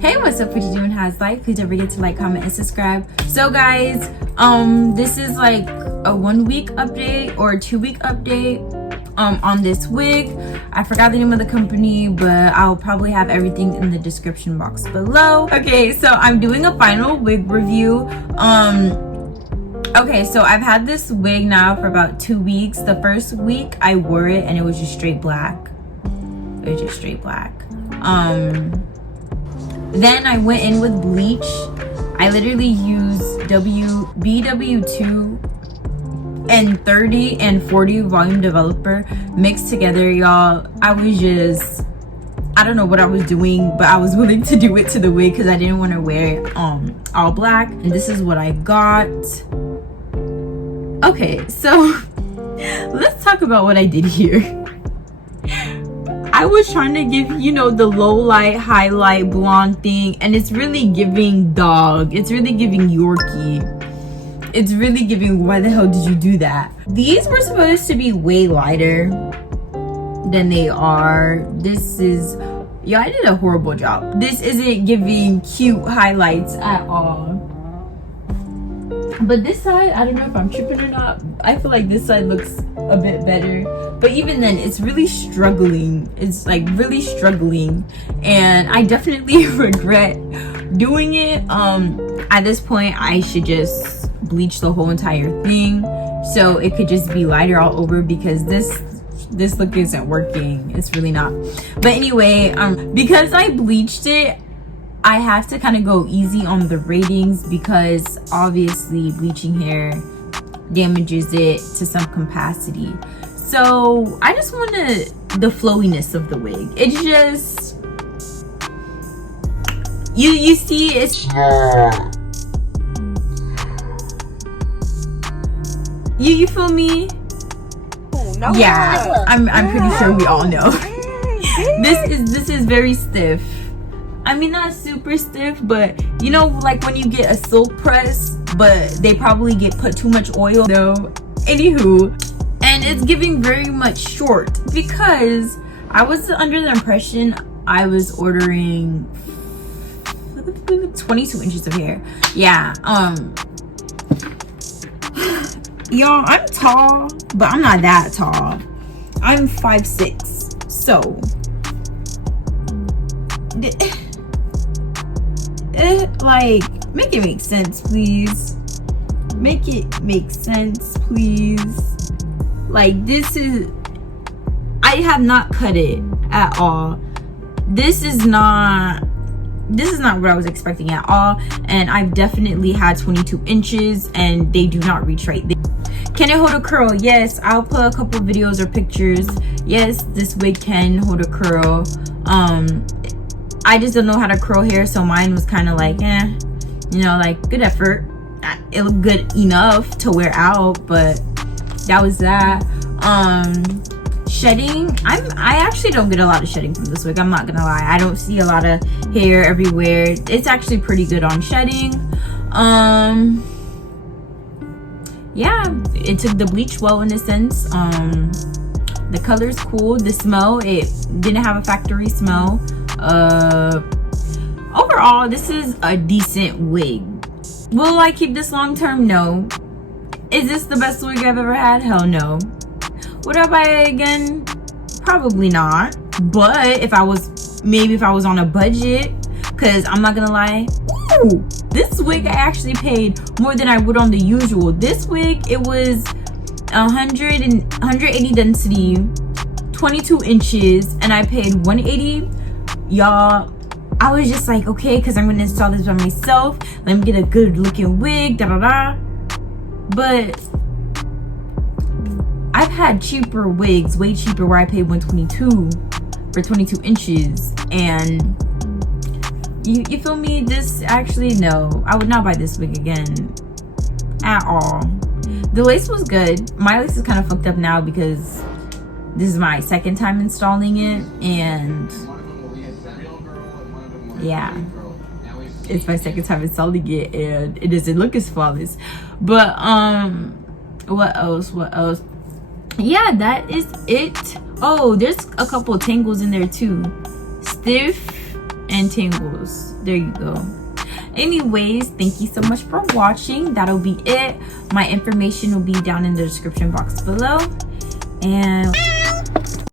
Hey, what's up? What you doing? How's life? Please don't forget to like, comment, and subscribe. So guys, this is like a 1 week update or a 2 week update on this wig. I forgot the name of the company, but I'll probably have everything in the description box below. Okay, so I'm doing a final wig review. Okay, so I've had this wig now for about 2 weeks. The first week I wore it and it was just straight black. It was just straight black. Then I went in with bleach. I literally used BW2 and 30 and 40 volume developer mixed together, y'all. I don't know what I was doing, but I was willing to do it to the wig because I didn't want to wear all black. And this is what I got. Okay, so let's talk about what I did here. I was trying to give, you know, the low light, highlight, blonde thing, and it's really giving dog. It's really giving Yorkie. It's really giving, why the hell did you do that? These were supposed to be way lighter than they are. This is, yeah, I did a horrible job. This isn't giving cute highlights at all. But this side, I don't know if I'm tripping or not. I feel like this side looks a bit better. But even then, it's really struggling. It's like really struggling. And I definitely regret doing it. At this point, I should just bleach the whole entire thing so it could just be lighter all over, because this look isn't working. It's really not. But anyway, because I bleached it, I have to kind of go easy on the ratings, because obviously bleaching hair damages it to some capacity. So I just wanted the flowiness of the wig. It's just, you see, it's you feel me? No, yeah, I'm pretty sure we all know. This is very stiff. I mean, not super stiff, but you know, like when you get a silk press, but they probably put too much oil. So, anywho, and it's giving very much short, because I was under the impression I was ordering 22 inches of hair. Yeah, y'all, I'm tall, but I'm not that tall. I'm 5'6", so like, make it make sense, please. Make it make sense, please. Like, this is, I have not cut it at all. This is not what I was expecting at all. And I've definitely had 22 inches and they do not reach right there. Can it hold a curl? Yes, I'll put a couple videos or pictures. Yes, this wig can hold a curl. I just don't know how to curl hair, so mine was kind of like, you know, like, good effort. It looked good enough to wear out, but that was that. Shedding, I actually don't get a lot of shedding from this wig. I'm not gonna lie. I don't see a lot of hair everywhere. It's actually pretty good on shedding. Yeah, it took the bleach well in a sense. The color's cool. The smell, it didn't have a factory smell. Overall, this is a decent wig. Will I keep this long term? No. Is this the best wig I've ever had? Hell no. Would I buy it again? Probably not. But if I was on a budget, because I'm not gonna lie, ooh, this wig I actually paid more than I would on the usual. This wig, it was 180 density, 22 inches, and I paid 180. Y'all, I was just like, okay, because I'm gonna install this by myself, let me get a good looking wig, but I've had cheaper wigs, way cheaper, where I paid 122 for 22 inches, and you feel me? This actually, no, I would not buy this wig again at all. The lace was good. My lace is kind of fucked up now because this is my second time installing it, and yeah, it's my second time installing it, and it doesn't look as flawless. But what else? Yeah, that is it. Oh, there's a couple of tangles in there too. Stiff and tangles. There you go. Anyways, thank you so much for watching. That'll be it. My information will be down in the description box below, and